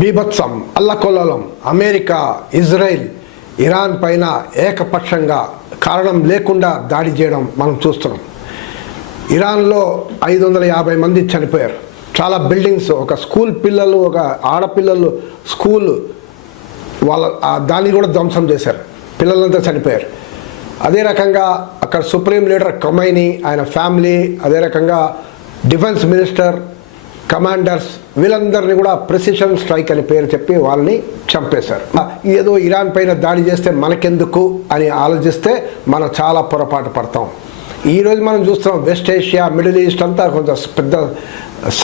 బీభత్సం అల్లకొల్లలం America Israel Iran పైన ఏకపక్షంగా కారణం లేకుండా దాడి చేయడం మనం చూస్తున్నాం. ఇరాన్లో 550 మంది చనిపోయారు. చాలా బిల్డింగ్స్, ఒక స్కూల్ పిల్లలు, ఒక ఆడపిల్లలు స్కూల్ వాళ్ళ దాన్ని కూడా ధ్వంసం చేశారు. పిల్లలంతా చనిపోయారు. అదే రకంగా అక్కడ సుప్రీం లీడర్ ఖొమైనీ, ఆయన ఫ్యామిలీ, అదే రకంగా డిఫెన్స్ మినిస్టర్, కమాండర్స్, వీళ్ళందరినీ కూడా ప్రెసిషన్ స్ట్రైక్ అని పేరు చెప్పి వాళ్ళని చంపేశారు. ఏదో ఇరాన్ పైన దాడి చేస్తే మనకెందుకు అని ఆలోచిస్తే మనం చాలా పొరపాటు పడతాం. ఈరోజు మనం చూస్తున్నాం వెస్ట్ ఏషియా, మిడిల్ ఈస్ట్ అంతా కొంచెం పెద్ద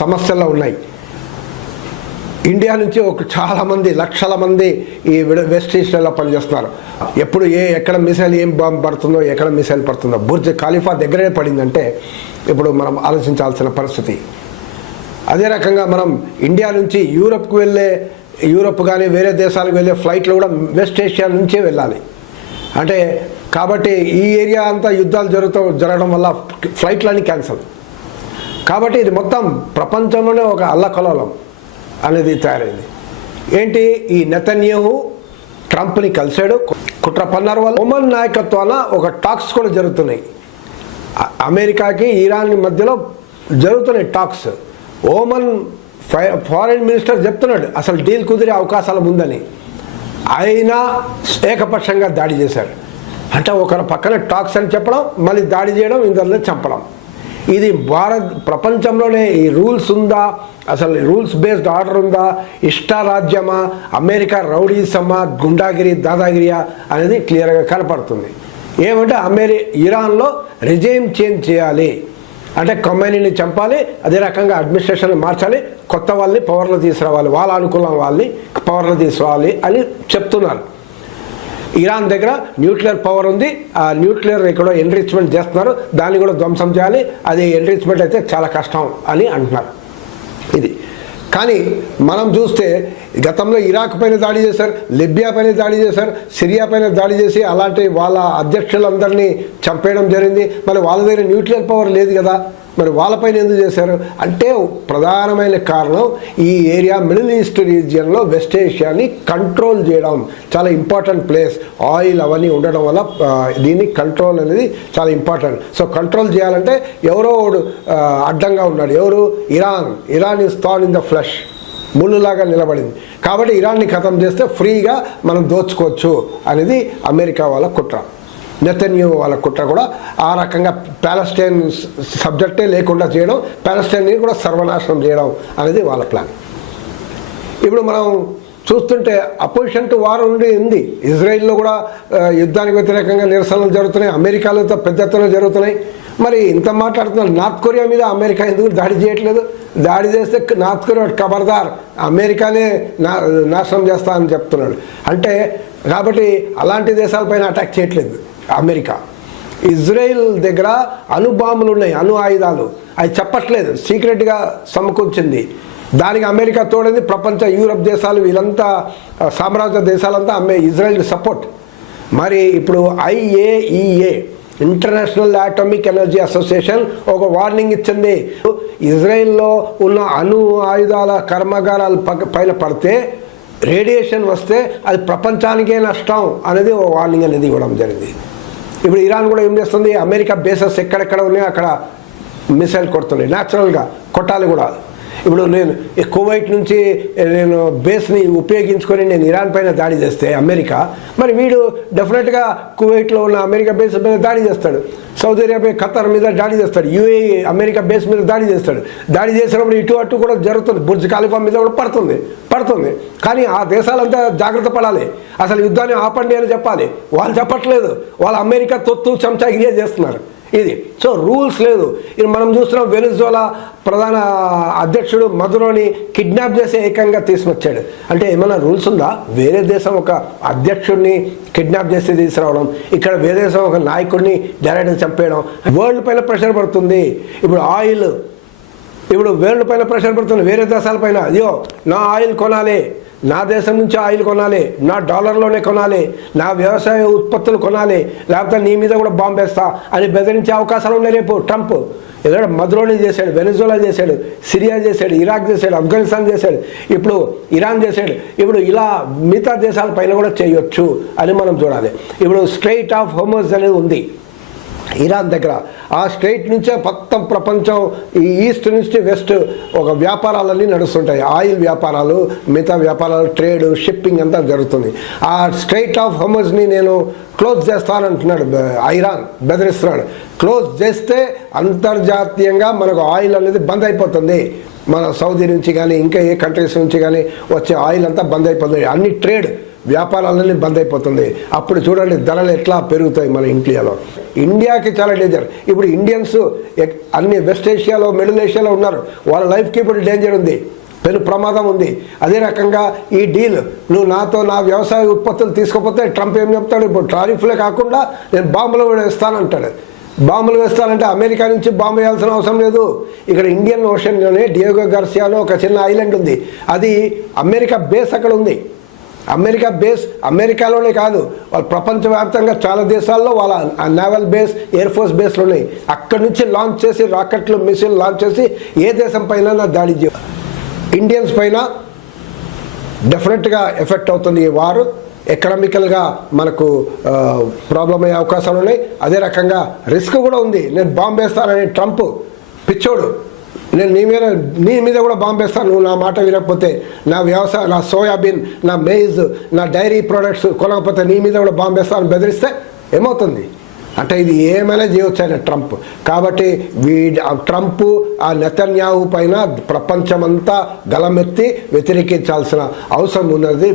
సమస్యల్లో ఉన్నాయి. ఇండియా నుంచి చాలామంది లక్షల మంది ఈ వెస్ట్ ఈస్ట్లో పనిచేస్తున్నారు. ఎప్పుడు ఎక్కడ మిసైల్ ఏం బాంబు పడుతుందో, ఎక్కడ మిసైల్ పడుతుందో, బుర్జ్ ఖలీఫా దగ్గరే పడిందంటే ఇప్పుడు మనం ఆలోచించాల్సిన పరిస్థితి. అదే రకంగా మనం ఇండియా నుంచి యూరప్కు వెళ్ళే, యూరప్ కానీ వేరే దేశాలకు వెళ్ళే ఫ్లైట్లు కూడా వెస్ట్ ఏషియా నుంచే వెళ్ళాలి. అంటే కాబట్టి ఈ ఏరియా అంతా యుద్ధాలు జరగడం వల్ల ఫ్లైట్లన్నీ క్యాన్సల్. కాబట్టి ఇది మొత్తం ప్రపంచంలోనే ఒక అల్లకల్లోలం అనేది తయారైంది. ఏంటి, ఈ నెతన్యాహు ట్రంప్ని కలిశాడు, కుట్ర పన్నారు. వాళ్ళు ఒమన్ నాయకత్వాన ఒక టాక్స్ కూడా జరుగుతున్నాయి. అమెరికాకి ఇరాన్ మధ్యలో జరుగుతున్నాయి టాక్స్. ఓమన్ ఫారెన్ మినిస్టర్ చెప్తున్నాడు అసలు డీల్ కుదిరే అవకాశాలు ఉందని. అయినా ఏకపక్షంగా దాడి చేశారు. అంటే ఒకరి పక్కన టాక్స్ అని చెప్పడం, మళ్ళీ దాడి చేయడం, ఇందరిని చంపడం. ఇది ప్రపంచంలోనే ఈ రూల్స్ ఉందా, అసలు రూల్స్ బేస్డ్ ఆర్డర్ ఉందా, ఇష్టారాజ్యమా, అమెరికా రౌడీసమా, గుండాగిరి, దాదాగిరియా అనేది క్లియర్గా కనపడుతుంది. ఏమంటే ఇరాన్లో రిజైమ్ చేంజ్ చేయాలి, అంటే ఖొమైనీని చంపాలి, అదే రకంగా అడ్మినిస్ట్రేషన్ మార్చాలి, కొత్త వాళ్ళని పవర్లో తీసుకురావాలి, వాళ్ళ అనుకూలం వాళ్ళని పవర్లో తీసుకురావాలి అని చెప్తున్నారు. ఇరాన్ దగ్గర న్యూక్లియర్ పవర్ ఉంది, ఆ న్యూక్లియర్ ఇక్కడ ఎన్రిచ్మెంట్ చేస్తున్నారు, దాన్ని కూడా ధ్వంసం చేయాలి. అది ఎన్రిచ్మెంట్ అయితే చాలా కష్టం అని అంటున్నారు. ఇది కానీ మనం చూస్తే గతంలో ఇరాక్ పైన దాడి చేశారు, లిబియా పైన దాడి చేశారు, సిరియా పైన దాడి చేసి అలాంటి వాళ్ళ అధ్యక్షులందరినీ చంపేయడం జరిగింది. మరి వాళ్ళ దగ్గర న్యూక్లియర్ పవర్ లేదు కదా, మరి వాళ్ళపైన ఎందుకు చేశారు అంటే ప్రధానమైన కారణం ఈ ఏరియా మిడిల్ ఈస్ట్ రీజియన్లో వెస్ట్ ఏషియాని కంట్రోల్ చేయడం చాలా ఇంపార్టెంట్ ప్లేస్. ఆయిల్ అవన్నీ ఉండడం వల్ల దీన్ని కంట్రోల్ అనేది చాలా ఇంపార్టెంట్. సో కంట్రోల్ చేయాలంటే ఎవరో అడ్డంగా ఉన్నాడు. ఎవరు? Iran is thorn in the flesh, ముళ్ళులాగా నిలబడింది. కాబట్టి ఇరాన్ని ఖతం చేస్తే ఫ్రీగా మనం దోచుకోవచ్చు అనేది అమెరికా వాళ్ళ కుట్ర. నెతన్యాహు వాళ్ళ కుట్ర కూడా ఆ రకంగా పాలెస్టైన్ సబ్జెక్టే లేకుండా చేయడం, పాలెస్టైన్ని కూడా సర్వనాశనం చేయడం అనేది వాళ్ళ ప్లాన్. ఇప్పుడు మనం చూస్తుంటే అపోజిషన్ టు వార్ ఉంది. ఇజ్రాయిల్లో కూడా యుద్ధానికి వ్యతిరేకంగా నిరసనలు జరుగుతున్నాయి, అమెరికాలో పెద్ద ఎత్తున జరుగుతున్నాయి. మరి ఇంత మాట్లాడుతున్నారు, నార్త్ కొరియా మీద అమెరికా ఎందుకు దాడి చేయట్లేదు? దాడి చేస్తే నార్త్ కొరియా ఖబర్దార్, అమెరికానే నాశనం చేస్తా అని చెప్తున్నాడు. అంటే కాబట్టి అలాంటి దేశాలపైన అటాక్ చేయట్లేదు అమెరికా. ఇజ్రాయిల్ దగ్గర అణుబాంబులు ఉన్నాయి, అణు ఆయుధాలు, అవి చెప్పట్లేదు, సీక్రెట్గా సమకూర్చింది. దానికి అమెరికా తోడింది. ప్రపంచ యూరప్ దేశాలు, వీళ్ళంతా సామ్రాజ్య దేశాలంతా ఇజ్రాయిల్ సపోర్ట్. మరి ఇప్పుడు IAEA, international atomic energy association ఒక వార్నింగ్ ఇచ్చింది. ఇజ్రాయిల్లో ఉన్న అణు ఆయుధాల కర్మాగారాల పైన పడితే, రేడియేషన్ వస్తే అది ప్రపంచానికే నష్టం అనేది ఓ వార్నింగ్ అనేది ఇవ్వడం జరిగింది. ఇప్పుడు ఇరాన్ కూడా ఏం చేస్తుంది, అమెరికా బేసెస్ ఎక్కడెక్కడ ఉన్నాయో అక్కడ మిసైల్ కొడుతున్నాయి. న్యాచురల్గా కొట్టాలి కూడా. ఇప్పుడు నేను కువైట్ నుంచి నేను బేస్ని ఉపయోగించుకొని నేను ఇరాన్ పైన దాడి చేస్తే అమెరికా, మరి వీడు డెఫినెట్గా కువైట్లో ఉన్న అమెరికా బేస్ మీద దాడి చేస్తాడు, సౌదీ అరేబియా, ఖతర్ మీద దాడి చేస్తాడు, UAE అమెరికా బేస్ మీద దాడి చేస్తాడు. దాడి చేసినప్పుడు ఇటు అటు కూడా జరుగుతుంది, బుర్జ్ ఖలీఫా మీద కూడా పడుతుంది. కానీ ఆ దేశాలంతా జాగ్రత్త పడాలి, అసలు యుద్ధాన్ని ఆపండి అని చెప్పాలి. వాళ్ళు చెప్పట్లేదు, వాళ్ళు అమెరికా తొత్తు చెంచాగిరియా చేస్తున్నారు. ఇది సో రూల్స్ లేదు. ఇది మనం చూస్తున్నాం, వెనిజులా ప్రధాన అధ్యక్షుడు మదురోని కిడ్నాప్ చేసి ఏకంగా తీసుకొచ్చాడు. అంటే ఏమైనా రూల్స్ ఉందా? వేరే దేశం ఒక అధ్యక్షుడిని కిడ్నాప్ చేసి తీసుకురావడం, ఇక్కడ వేరే దేశం ఒక నాయకుడిని డైరెక్ట్గా చంపేయడం, వరల్డ్ పైన ప్రెషర్ పడుతుంది. ఇప్పుడు ఆయిల్ ఇప్పుడు వేళ్ళ పైన ప్రెషర్ పడుతుంది వేరే దేశాల పైన. అయ్యో నా ఆయిల్ కొనాలి, నా దేశం నుంచి ఆయిల్ కొనాలి, నా డాలర్లోనే కొనాలి, నా వ్యవసాయ ఉత్పత్తులు కొనాలి, లేకపోతే నీ మీద కూడా బాంబు వేస్తా అని బెదిరించే అవకాశాలు ఉన్నాయి రేపు. ట్రంప్ ఎందుకంటే మద్రోని చేశాడు, వెనిజులా చేశాడు, సిరియా చేశాడు, ఇరాక్ చేశాడు, ఆఫ్ఘనిస్తాన్ చేశాడు, ఇప్పుడు ఇరాన్ చేశాడు. ఇప్పుడు ఇలా మిగతా దేశాల పైన కూడా చేయొచ్చు అని మనం చూడాలి. ఇప్పుడు స్ట్రెయిట్ ఆఫ్ హోర్ముజ్ అనేది ఉంది ఇరాన్ దగ్గర. ఆ స్ట్రెయిట్ నుంచే మొత్తం ప్రపంచం ఈ ఈస్ట్ నుంచి వెస్ట్ ఒక వ్యాపారాలన్నీ నడుస్తుంటాయి. ఆయిల్ వ్యాపారాలు, మిగతా వ్యాపారాలు, ట్రేడ్, షిప్పింగ్ అంతా జరుగుతుంది. ఆ స్ట్రెయిట్ ఆఫ్ హోర్ముజ్ని నేను క్లోజ్ చేస్తానంటున్నాడు ఇరాన్, బెదిరిస్తున్నాడు. క్లోజ్ చేస్తే అంతర్జాతీయంగా మనకు ఆయిల్ అనేది బంద్ అయిపోతుంది. మన సౌదీ నుంచి కానీ ఇంకా ఏ కంట్రీస్ నుంచి కానీ వచ్చే ఆయిల్ అంతా బంద్ అయిపోతుంది. అన్ని ట్రేడ్ వ్యాపారాలన్నీ బంద్ అయిపోతుంది. అప్పుడు చూడండి ధరలు ఎట్లా పెరుగుతాయి మన ఇండియాలో. ఇండియాకి చాలా డేంజర్. ఇప్పుడు ఇండియన్స్ అన్ని వెస్ట్ ఏషియాలో, మిడిల్ ఏషియాలో ఉన్నారు. వాళ్ళ లైఫ్కి ఇప్పుడు డేంజర్ ఉంది, పెను ప్రమాదం ఉంది. అదే రకంగా ఈ డీల్, నువ్వు నాతో నా వ్యవసాయ ఉత్పత్తులు తీసుకుపోతే ట్రంప్ ఏం చెప్తాడు, ఇప్పుడు టారిఫ్లే కాకుండా నేను బాంబులు కూడా వేస్తానంటాడు. బాంబులు వేస్తానంటే అమెరికా నుంచి బాంబు వేయాల్సిన అవసరం లేదు. ఇక్కడ ఇండియన్ ఓషన్లోనే డియోగో గార్సియాలో ఒక చిన్న ఐలాండ్ ఉంది. అది అమెరికా బేస్ అక్కడ ఉంది. అమెరికా బేస్ అమెరికాలోనే కాదు, వాళ్ళు ప్రపంచవ్యాప్తంగా చాలా దేశాల్లో వాళ్ళ నేవల్ బేస్, ఎయిర్ ఫోర్స్ బేస్లు ఉన్నాయి. అక్కడి నుంచి లాంచ్ చేసి రాకెట్లు, మిసైల్ లాంచ్ చేసి ఏ దేశం పైన దాడి చేయాలి. ఇండియన్స్ పైన డెఫినెట్గా ఎఫెక్ట్ అవుతుంది ఈ వారు. ఎకనామికల్గా మనకు ప్రాబ్లం అయ్యే అవకాశాలు ఉన్నాయి. అదే రకంగా రిస్క్ కూడా ఉంది. నేను బాంబు వేస్తానని ట్రంప్ పిచ్చోడు, నేను నీ మీద కూడా బాంబు వేస్తాను నువ్వు నా మాట వినకపోతే, నా వ్యవసాయ, నా సోయాబీన్, నా మేజ్, నా డైరీ ప్రోడక్ట్స్ కొనకపోతే నీ మీద కూడా బాంబు వేస్తాను బెదిరిస్తే ఏమవుతుంది అంటే ఇది ఏమైనా చేయవచ్చు ఆయన ట్రంప్. కాబట్టి ట్రంప్ ఆ నెతన్యాహు పైన ప్రపంచమంతా గలమెత్తి వ్యతిరేకించాల్సిన అవసరం ఉన్నది.